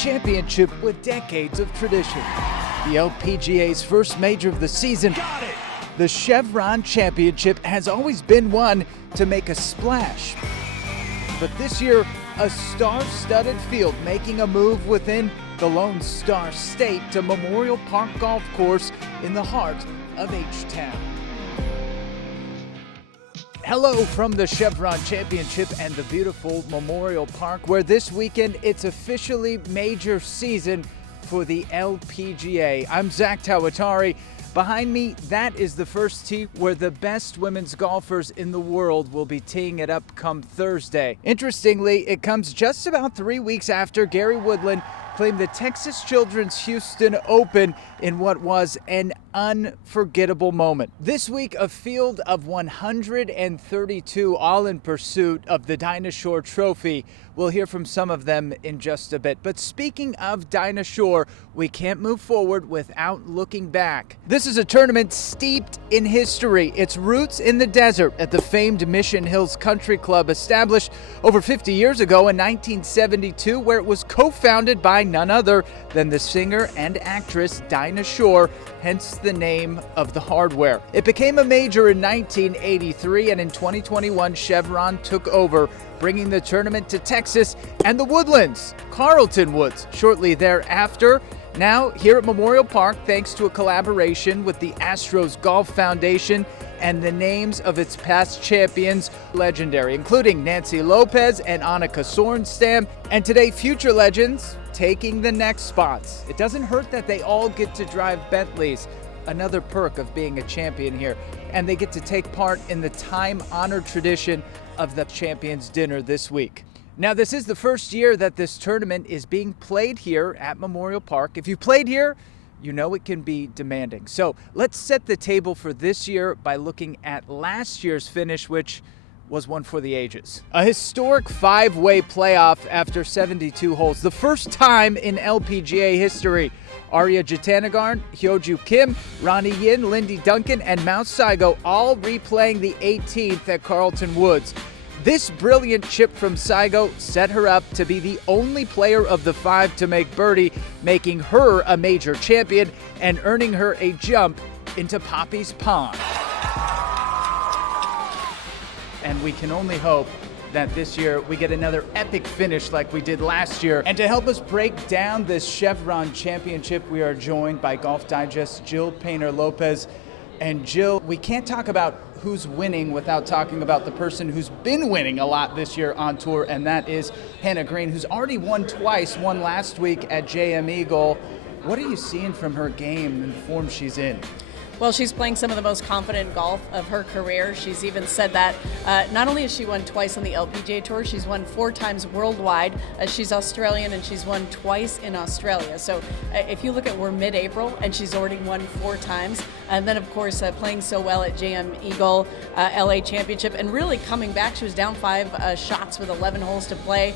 championship with decades of tradition. The LPGA's first major of the season, the Chevron Championship, has always been one to make a splash. But this year, a star-studded field making a move within the Lone Star State to Memorial Park Golf Course in the heart of H-Town. Hello from the Chevron Championship and the beautiful Memorial Park, where this weekend it's officially major season for the LPGA. I'm Zach Tawatari. Behind me, that is the first tee where the best women's golfers in the world will be teeing it up come Thursday. Interestingly, it comes just about 3 weeks after Gary Woodland claimed the Texas Children's Houston Open in what was an unforgettable moment. This week, a field of 132 all in pursuit of the Dinah Shore Trophy. We'll hear from some of them in just a bit. But speaking of Dinah Shore, we can't move forward without looking back. This is a tournament steeped in history. Its roots in the desert at the famed Mission Hills Country Club, established over 50 years ago in 1972, where it was co-founded by none other than the singer and actress Dinah Shore, hence the name of the hardware. It became a major in 1983, and in 2021, Chevron took over, bringing the tournament to Texas and the Woodlands, Carlton Woods, shortly thereafter. Now, here at Memorial Park, thanks to a collaboration with the Astros Golf Foundation and the names of its past champions, legendary, including Nancy Lopez and Annika Sorenstam, and today future legends taking the next spots. It doesn't hurt that they all get to drive Bentleys, another perk of being a champion here, and they get to take part in the time-honored tradition of the Champions Dinner this week. Now, this is the first year that this tournament is being played here at Memorial Park. If you played here, you know it can be demanding. So let's set the table for this year by looking at last year's finish, which was one for the ages. A historic 5-way playoff after 72 holes, the first time in LPGA history. Arya Jitanagarn, Hyoju Kim, Ronnie Yin, Lindy Duncan, and Mount Saigo all replaying the 18th at Carlton Woods. This brilliant chip from Saigo set her up to be the only player of the 5 to make birdie, making her a major champion and earning her a jump into Poppy's Pond. And we can only hope that this year we get another epic finish like we did last year. And to help us break down this Chevron Championship, we are joined by Golf Digest's Jill Painter-Lopez. And Jill, we can't talk about who's winning without talking about the person who's been winning a lot this year on tour, and that is Hannah Green, who's already won twice, won last week at JM Eagle. What are you seeing from her game and the form she's in? Well, she's playing some of the most confident golf of her career. She's even said that not only has she won twice on the LPGA Tour, she's won 4 times worldwide. She's Australian and she's won twice in Australia. So if you look at, we're mid-April and she's already won 4 times. And then, of course, playing so well at JM Eagle, LA Championship, and really coming back. She was down 5 shots with 11 holes to play.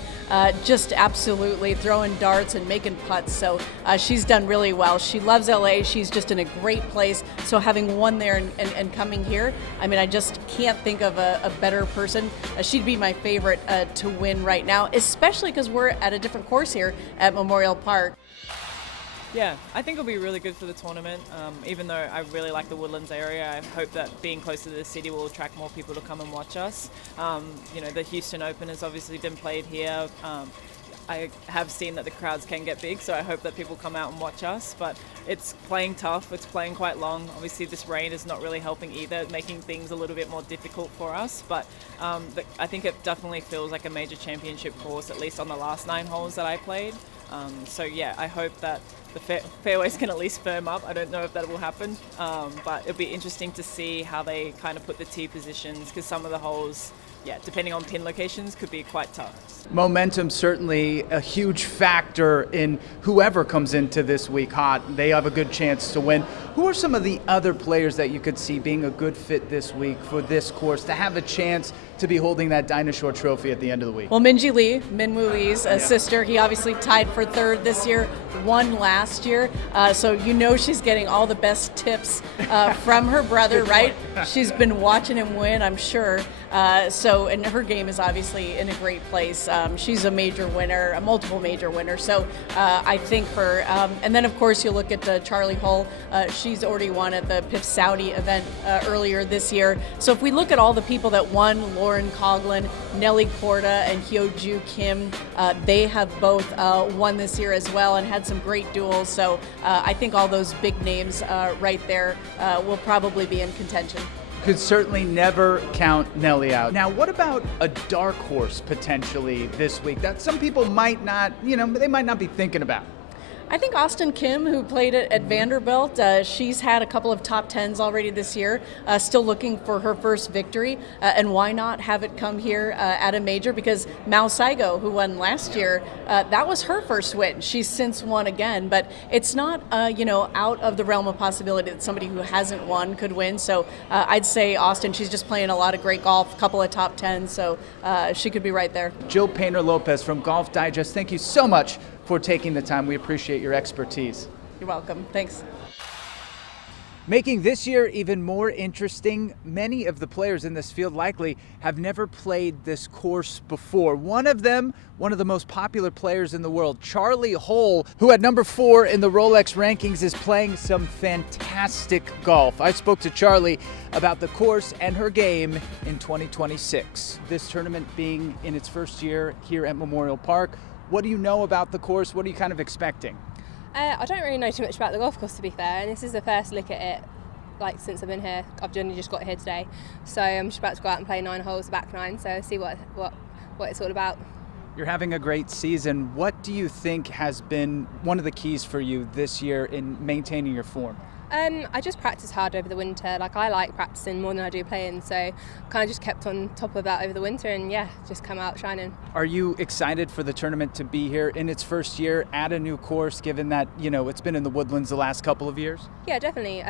Just absolutely throwing darts and making putts. So she's done really well. She loves LA. She's just in a great place. So having won there and coming here, I mean, I just can't think of a better person. She'd be my favorite to win right now, especially because we're at a different course here at Memorial Park. Yeah, I think it'll be really good for the tournament. Even though I really like the Woodlands area, I hope that being closer to the city will attract more people to come and watch us. You know, the Houston Open has obviously been played here. I have seen that the crowds can get big, so I hope that people come out and watch us. But it's playing tough, it's playing quite long. Obviously this rain is not really helping either, making things a little bit more difficult for us. But I think it definitely feels like a major championship course, at least on the last 9 holes that I played. So yeah, I hope that the fairways can at least firm up. I don't know if that will happen, but it'll be interesting to see how they kind of put the tee positions, because some of the holes, yeah, depending on pin locations, could be quite tough. Momentum certainly a huge factor in whoever comes into this week hot. They have a good chance to win. Who are some of the other players that you could see being a good fit this week for this course to have a chance to be holding that Dinah Shore trophy at the end of the week? Well, Minwoo Lee's sister, he obviously tied for third this year, won last year. So you know she's getting all the best tips from her brother, right? She's been watching him win, I'm sure. And her game is obviously in a great place. She's a major winner, a multiple major winner. So I think her, and then of course you look at Charlie Hull. She's already won at the PIF Saudi event earlier this year. So if we look at all the people that won, Lauren Coughlin, Nelly Korda, and Hyo-Joo Kim, they have both won this year as well and had some great duels. So I think all those big names right there will probably be in contention. Could certainly never count Nelly out. Now, what about a dark horse potentially this week that some people might not, they might not be thinking about? I think Austin Kim, who played at Vanderbilt, she's had a couple of top tens already this year, still looking for her first victory. And why not have it come here at a major? Because Mao Saigo, who won last year, that was her first win. She's since won again, but it's not, out of the realm of possibility that somebody who hasn't won could win. So I'd say Austin, she's just playing a lot of great golf, a couple of top tens, so she could be right there. Jill Painter-Lopez from Golf Digest, thank you so much for taking the time. We appreciate your expertise. You're welcome. Thanks. Making this year even more interesting, many of the players in this field likely have never played this course before. One of them, one of the most popular players in the world, Charlie Hull, who at number 4 in the Rolex rankings is playing some fantastic golf. I spoke to Charlie about the course and her game in 2026. This tournament being in its first year here at Memorial Park. What do you know about the course? What are you kind of expecting? I don't really know too much about the golf course, to be fair, and this is the first look at it since I've been here. I've only just got here today, so I'm just about to go out and play 9 holes, the back 9, so see what it's all about. You're having a great season. What do you think has been one of the keys for you this year in maintaining your form? I just practice hard over the winter. I like practicing more than I do playing, so kind of just kept on top of that over the winter and just come out shining. Are you excited for the tournament to be here in its first year at a new course, given that, it's been in the Woodlands the last couple of years? Yeah, definitely.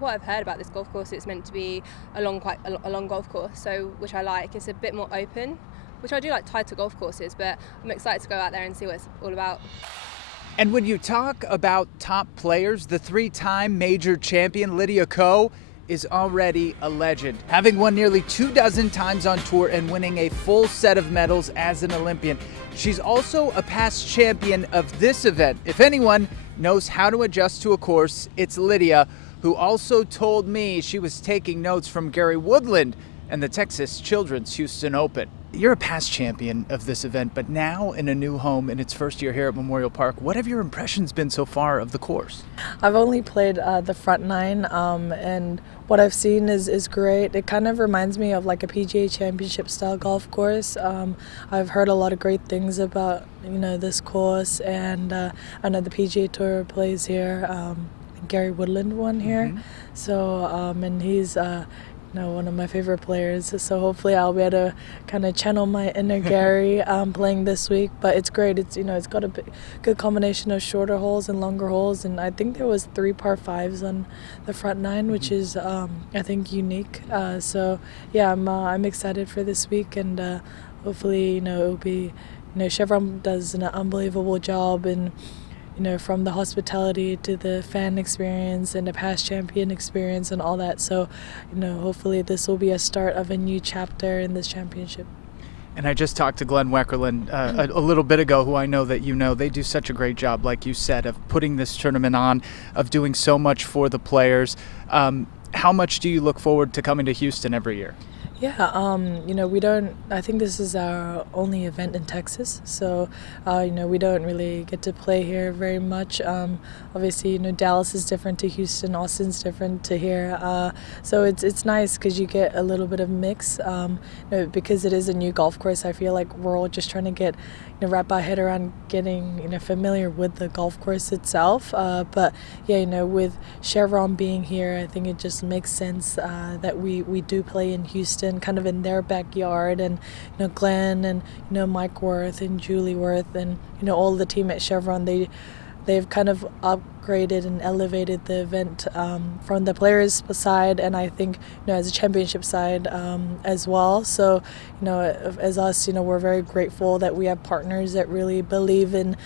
What I've heard about this golf course, it's meant to be a long golf course, so which I like. It's a bit more open, which I do like tighter golf courses, but I'm excited to go out there and see what it's all about. And when you talk about top players, the 3-time major champion Lydia Ko is already a legend, having won nearly 24 times on tour and winning a full set of medals as an Olympian. She's also a past champion of this event. If anyone knows how to adjust to a course, it's Lydia, who also told me she was taking notes from Gary Woodland and the Texas Children's Houston Open. You're a past champion of this event, but now in a new home in its first year here at Memorial Park. What have your impressions been so far of the course? I've only played the front 9, and what I've seen is great. It kind of reminds me of like a PGA Championship style golf course. I've heard a lot of great things about this course, and I know the PGA Tour plays here. Gary Woodland won here, so and he's one of my favorite players, so hopefully I'll be able to kind of channel my inner Gary playing this week. But it's great. It's it's got a good combination of shorter holes and longer holes, and I think there was 3 par 5s on the front 9, which is I think unique. So yeah, I'm excited for this week, and hopefully it'll be Chevron does an unbelievable job in from the hospitality to the fan experience and the past champion experience and all that. So, hopefully this will be a start of a new chapter in this championship. And I just talked to Glenn Weckerlin a little bit ago, who I know that they do such a great job, like you said, of putting this tournament on, of doing so much for the players. How much do you look forward to coming to Houston every year? Yeah, I think this is our only event in Texas, so, we don't really get to play here very much. Obviously, Dallas is different to Houston, Austin's different to here, so it's nice because you get a little bit of mix. Because it is a new golf course, I feel like we're all just trying to get wrap our head around getting familiar with the golf course itself. But yeah, with Chevron being here, I think it just makes sense that we do play in Houston, kind of in their backyard, and Glenn and Mike Worth and Julie Worth and all the team at Chevron, they they've kind of upgraded and elevated the event from the players' side, and I think as a championship side as well. So as us, we're very grateful that we have partners that really believe in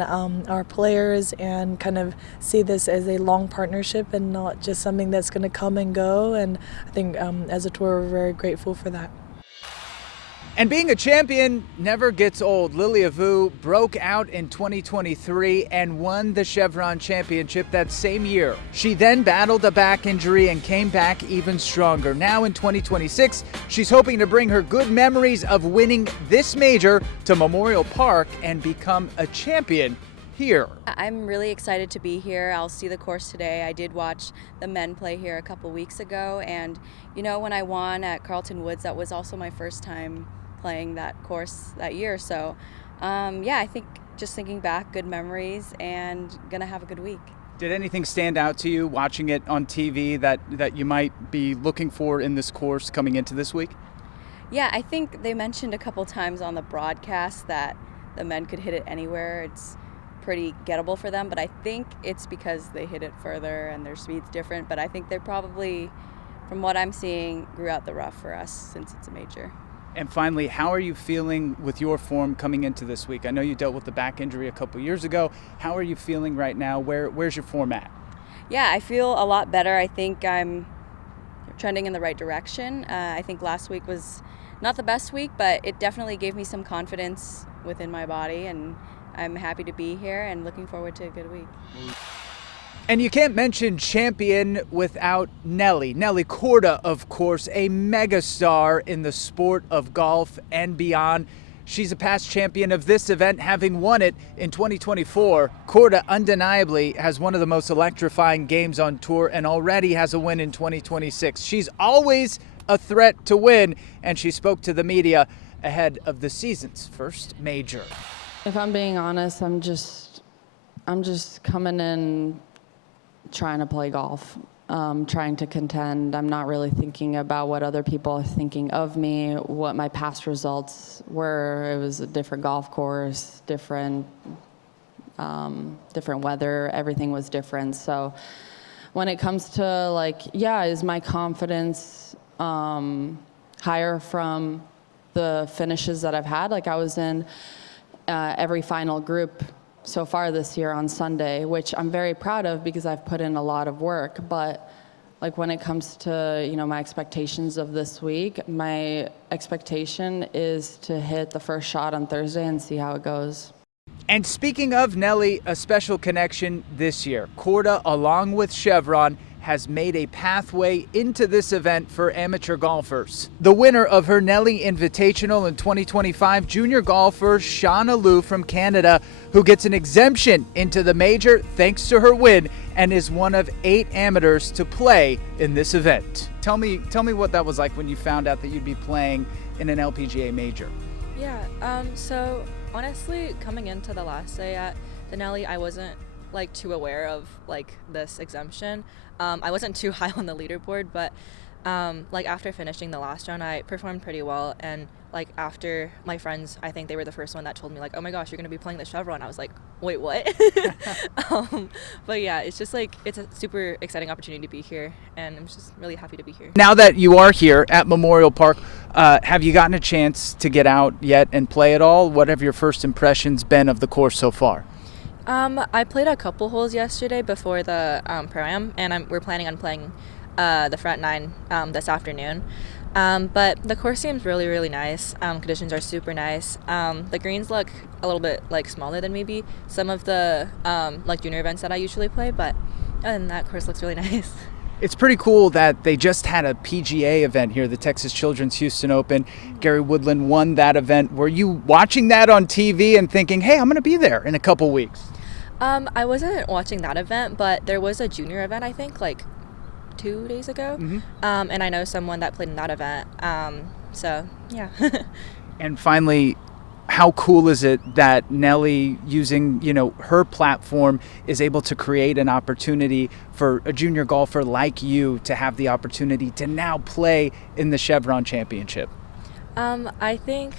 our players and kind of see this as a long partnership and not just something that's going to come and go. And I think as a tour, we're very grateful for that. And being a champion never gets old. Lilia Vu broke out in 2023 and won the Chevron Championship that same year. She then battled a back injury and came back even stronger. Now in 2026, she's hoping to bring her good memories of winning this major to Memorial Park and become a champion here. I'm really excited to be here. I'll see the course today. I did watch the men play here a couple weeks ago, and when I won at Carlton Woods, that was also my first time playing that course that year. So I think just thinking back, good memories, and gonna have a good week. Did anything stand out to you watching it on TV that you might be looking for in this course coming into this week? Yeah, I think they mentioned a couple times on the broadcast that the men could hit it anywhere. It's pretty gettable for them, but I think it's because they hit it further and their speed's different. But I think they probably, from what I'm seeing, grew out the rough for us since it's a major. And finally, how are you feeling with your form coming into this week? I know you dealt with the back injury a couple years ago. How are you feeling right now? Where's your form at? Yeah, I feel a lot better. I think I'm trending in the right direction. I think last week was not the best week, but it definitely gave me some confidence within my body, and I'm happy to be here and looking forward to a good week. And you can't mention champion without Nelly. Nelly Korda, of course, a megastar in the sport of golf and beyond. She's a past champion of this event, having won it in 2024. Korda undeniably has one of the most electrifying games on tour and already has a win in 2026. She's always a threat to win, and she spoke to the media ahead of the season's first major. If I'm being honest, I'm just coming in trying to play golf, trying to contend. I'm not really thinking about what other people are thinking of me, what my past results were. It was a different golf course, different weather, everything was different. So when it comes to is my confidence higher from the finishes that I've had? I was in every final group so far this year on Sunday, which I'm very proud of because I've put in a lot of work. But when it comes to my expectations of this week, my expectation is to hit the first shot on Thursday and see how it goes. And speaking of Nelly, a special connection this year. Korda, along with Chevron, has made a pathway into this event for amateur golfers. The winner of her Nelly Invitational in 2025, junior golfer Shauna Liu from Canada, who gets an exemption into the major thanks to her win and is one of 8 amateurs to play in this event. Tell me what that was like when you found out that you'd be playing in an LPGA major. Yeah, so honestly, coming into the last day at the Nelly, I wasn't too aware of this exemption. I wasn't too high on the leaderboard, but after finishing the last round, I performed pretty well. And after my friends, I think they were the first one that told me oh my gosh, you're gonna be playing the Chevron. I was like, wait, what? But yeah, it's just it's a super exciting opportunity to be here, and I'm just really happy to be here. Now that you are here at Memorial Park, have you gotten a chance to get out yet and play at all? What have your first impressions been of the course so far? I played a couple holes yesterday before the Pro-Am, and we're planning on playing the front 9 this afternoon. But the course seems really, really nice. Conditions are super nice. The greens look a little bit smaller than maybe some of the junior events that I usually play, but other than that, course looks really nice. It's pretty cool that they just had a PGA event here, the Texas Children's Houston Open. Gary Woodland won that event. Were you watching that on TV and thinking, hey, I'm going to be there in a couple weeks? I wasn't watching that event, but there was a junior event, I think, 2 days ago. Mm-hmm. And I know someone that played in that event. So, yeah. And finally, how cool is it that Nelly, using her platform, is able to create an opportunity for a junior golfer like you to have the opportunity to now play in the Chevron Championship? I think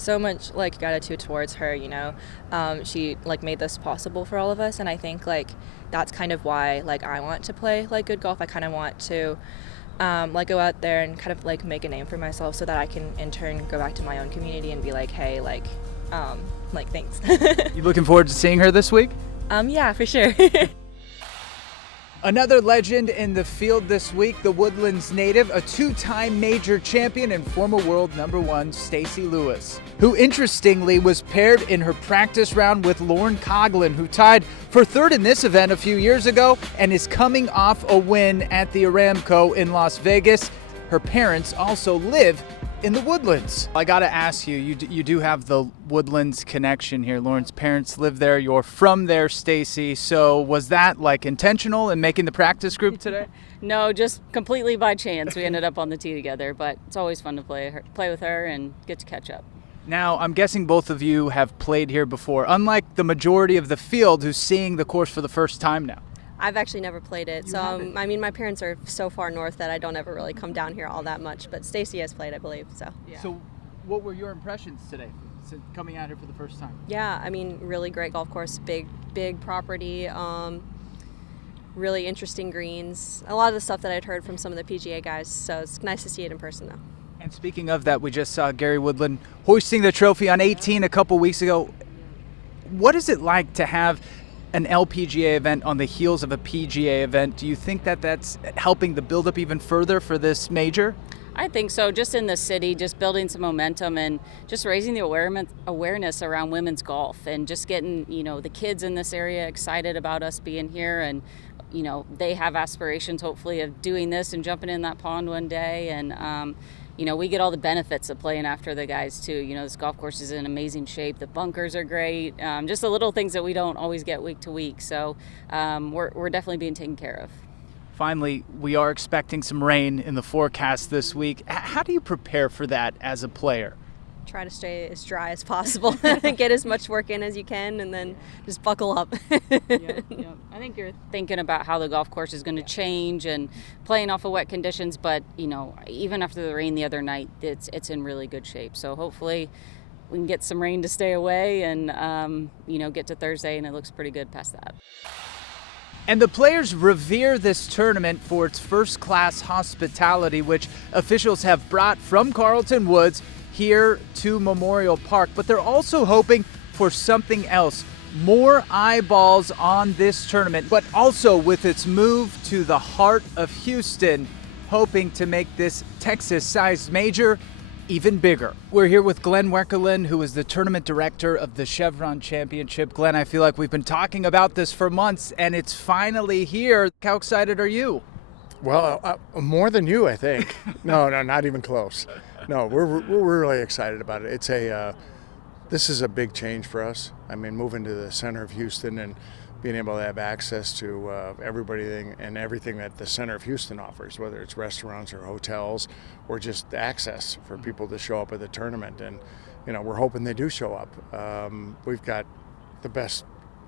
so much like gratitude towards her. She like made this possible for all of us, and I think like that's kind of why like I want to play like good golf. I kind of want to like go out there and kind of like make a name for myself, so that I can in turn go back to my own community and be like, hey, like thanks. You looking forward to seeing her this week? Yeah, for sure. Another legend in the field this week, the Woodlands native, a two-time major champion and former world #1, Stacey Lewis, who interestingly was paired in her practice round with Lauren Coughlin, who tied for third in this event a few years ago and is coming off a win at the Aramco in Las Vegas. Her parents also live in the Woodlands. I gotta ask you, you do have the Woodlands connection here. Lauren's parents live there. You're from there, Stacey. So was that like intentional in making the practice group today? No, just completely by chance. We ended up on the tee together, but it's always fun to play with her and get to catch up. Now, I'm guessing both of you have played here before, unlike the majority of the field who's seeing the course for the first time now. I've actually never played it. I mean, my parents are so far north that I don't ever really come down here all that much, but Stacey has played, I believe, so. Yeah. So what were your impressions today since coming out here for the first time? Yeah, I mean, really great golf course, big property, really interesting greens, a lot of the stuff that I'd heard from some of the PGA guys, so it's nice to see it in person though. And speaking of that, we just saw Gary Woodland hoisting the trophy on 18 a couple weeks ago. What is it like to have an LPGA event on the heels of a PGA event? Do you think that that's helping the build up even further for this major? I think so, just in the city, just building some momentum and just raising the awareness around women's golf and just getting, the kids in this area excited about us being here, and, they have aspirations hopefully of doing this and jumping in that pond one day, and we get all the benefits of playing after the guys too. This golf course is in amazing shape. The bunkers are great. Just the little things that we don't always get week to week. So we're definitely being taken care of. Finally, we are expecting some rain in the forecast this week. How do you prepare for that as a player? Try to stay as dry as possible, get as much work in as you can, and then just buckle up. Yep. I think you're thinking about how the golf course is going to change and playing off of wet conditions, but even after the rain the other night, it's in really good shape. So hopefully we can get some rain to stay away and get to Thursday and it looks pretty good past that. And the players revere this tournament for its first-class hospitality, which officials have brought from Carlton Woods here to Memorial Park. But they're also hoping for something else, more eyeballs on this tournament, but also with its move to the heart of Houston, hoping to make this Texas-sized major even bigger. We're here with Glenn Werkelin, who is the tournament director of the Chevron Championship. Glenn, I feel like we've been talking about this for months, and it's finally here. How excited are you? Well, more than you, I think. No, not even close. No, we're really excited about it. This is a big change for us. I mean, moving to the center of Houston and being able to have access to everybody and everything that the center of Houston offers, whether it's restaurants or hotels or just access for people to show up at the tournament. And, we're hoping they do show up. We've got the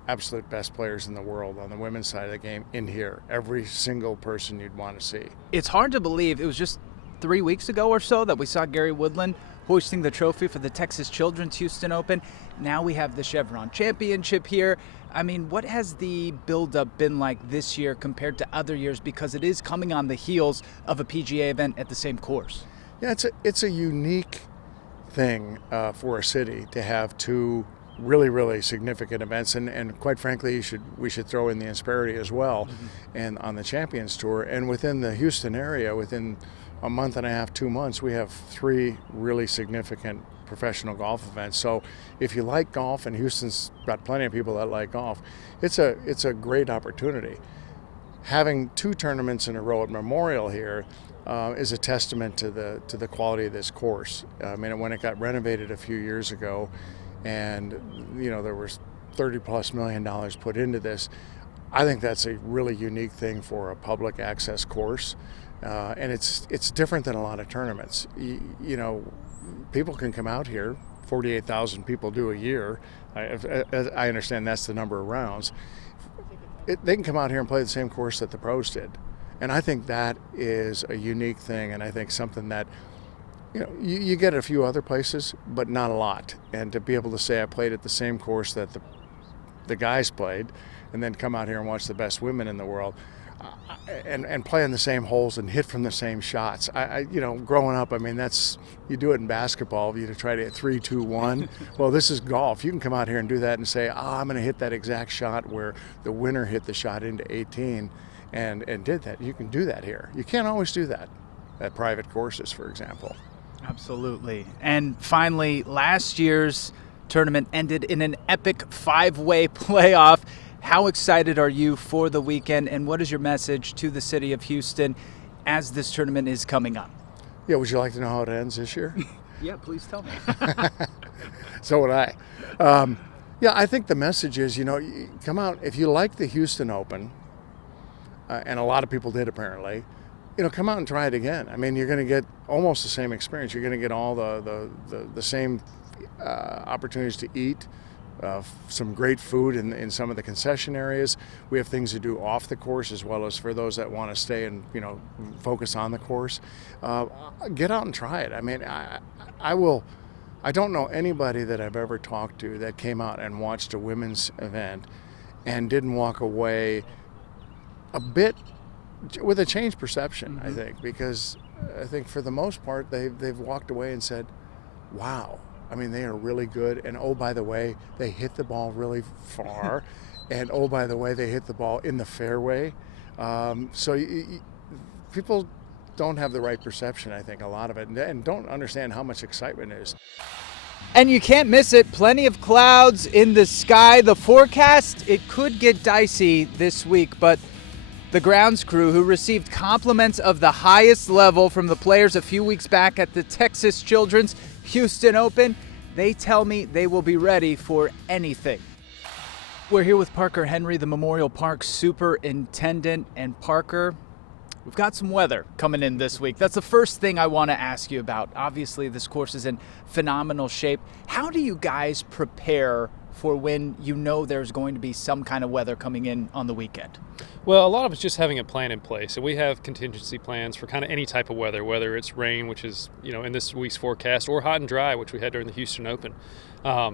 absolute best players in the world on the women's side of the game in here. Every single person you'd want to see. It's hard to believe it was just 3 weeks ago or so that we saw Gary Woodland hoisting the trophy for the Texas Children's Houston Open. Now we have the Chevron Championship here. I mean, what has the build-up been like this year compared to other years, because it is coming on the heels of a PGA event at the same course? Yeah, it's a unique thing for a city to have two really, really significant events, and quite frankly, we should throw in the Insperity as well, and on the Champions Tour. And within the Houston area, within a month and a half, 2 months, we have 3 really significant professional golf events. So if you like golf, and Houston's got plenty of people that like golf, it's a great opportunity. Having 2 tournaments in a row at Memorial here is a testament to the quality of this course. I mean, when it got renovated a few years ago, and there was $30+ million put into this, I think that's a really unique thing for a public access course. And it's different than a lot of tournaments. People can come out here, 48,000 people do a year. I understand that's the number of rounds. They can come out here and play the same course that the pros did. And I think that is a unique thing, and I think something that you get it a few other places, but not a lot. And to be able to say I played at the same course that the guys played, and then come out here and watch the best women in the world, and play in the same holes and hit from the same shots. Growing up, I mean, you do it in basketball. You try to hit 3, 2, 1. Well, this is golf. You can come out here and do that and say, I'm going to hit that exact shot where the winner hit the shot into 18 and did that. You can do that here. You can't always do that at private courses, for example. Absolutely. And finally, last year's tournament ended in an epic 5-way playoff. How excited are you for the weekend, and what is your message to the city of Houston as this tournament is coming up? Yeah, would you like to know how it ends this year? Yeah, please tell me. So would I. I think the message is, come out. If you like the Houston Open, and a lot of people did apparently, come out and try it again. I mean, you're going to get almost the same experience. You're going to get all the same opportunities to eat, some great food in some of the concession areas. We have things to do off the course as well as for those that want to stay and focus on the course. Get out and try it. I mean, I don't know anybody that I've ever talked to that came out and watched a women's event and didn't walk away a bit with a changed perception. I think, because I think for the most part they've walked away and said, wow. I mean, they are really good, and oh, by the way, they hit the ball really far, and oh, by the way, they hit the ball in the fairway. People don't have the right perception, I think, a lot of it, and don't understand how much excitement is. And you can't miss it. Plenty of clouds in the sky. The forecast, it could get dicey this week, but the grounds crew, who received compliments of the highest level from the players a few weeks back at the Texas Children's Houston Open, they tell me they will be ready for anything. We're here with Parker Henry, the Memorial Park superintendent. And Parker, we've got some weather coming in this week. That's the first thing I want to ask you about. Obviously, this course is in phenomenal shape. How do you guys prepare for when there's going to be some kind of weather coming in on the weekend? Well, a lot of it's just having a plan in place. And we have contingency plans for kind of any type of weather, whether it's rain, which is, in this week's forecast, or hot and dry, which we had during the Houston Open.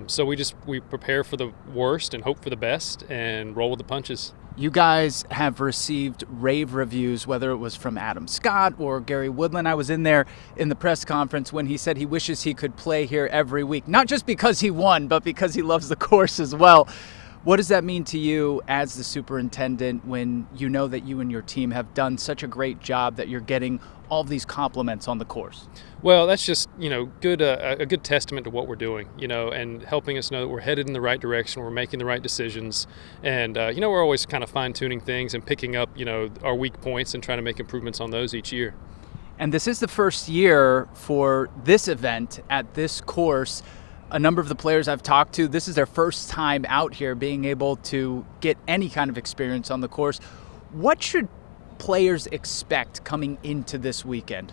So we prepare for the worst and hope for the best and roll with the punches. You guys have received rave reviews, whether it was from Adam Scott or Gary Woodland. I was in there in the press conference when he said he wishes he could play here every week, not just because he won, but because he loves the course as well. What does that mean to you as the superintendent when you know that you and your team have done such a great job that you're getting all these compliments on the course? Well, that's just, good a good testament to what we're doing, and helping us know that we're headed in the right direction, we're making the right decisions, and, we're always kind of fine-tuning things and picking up, our weak points and trying to make improvements on those each year. And this is the first year for this event at this course. A number of the players I've talked to, this is their first time out here being able to get any kind of experience on the course. What should players expect coming into this weekend?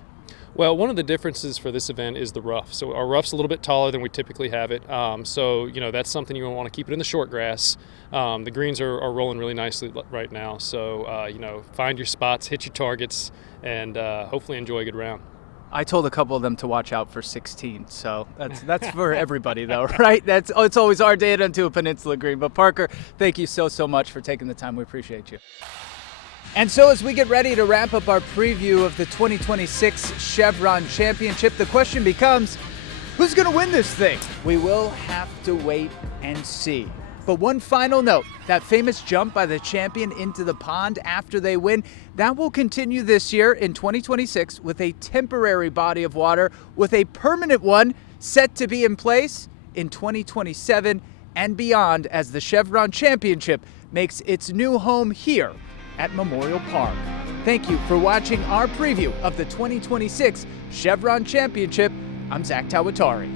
Well, one of the differences for this event is the rough. So our rough's a little bit taller than we typically have it. So that's something you want to keep it in the short grass. The greens are rolling really nicely right now. So, find your spots, hit your targets, and hopefully enjoy a good round. I told a couple of them to watch out for 16, so that's for everybody, though, right? It's always our day to a Peninsula Green. But Parker, thank you so much for taking the time. We appreciate you. And so as we get ready to wrap up our preview of the 2026 Chevron Championship, the question becomes, who's going to win this thing? We will have to wait and see. But one final note, that famous jump by the champion into the pond after they win, that will continue this year in 2026 with a temporary body of water, with a permanent one set to be in place in 2027 and beyond as the Chevron Championship makes its new home here at Memorial Park. Thank you for watching our preview of the 2026 Chevron Championship. I'm Zach Tawatari.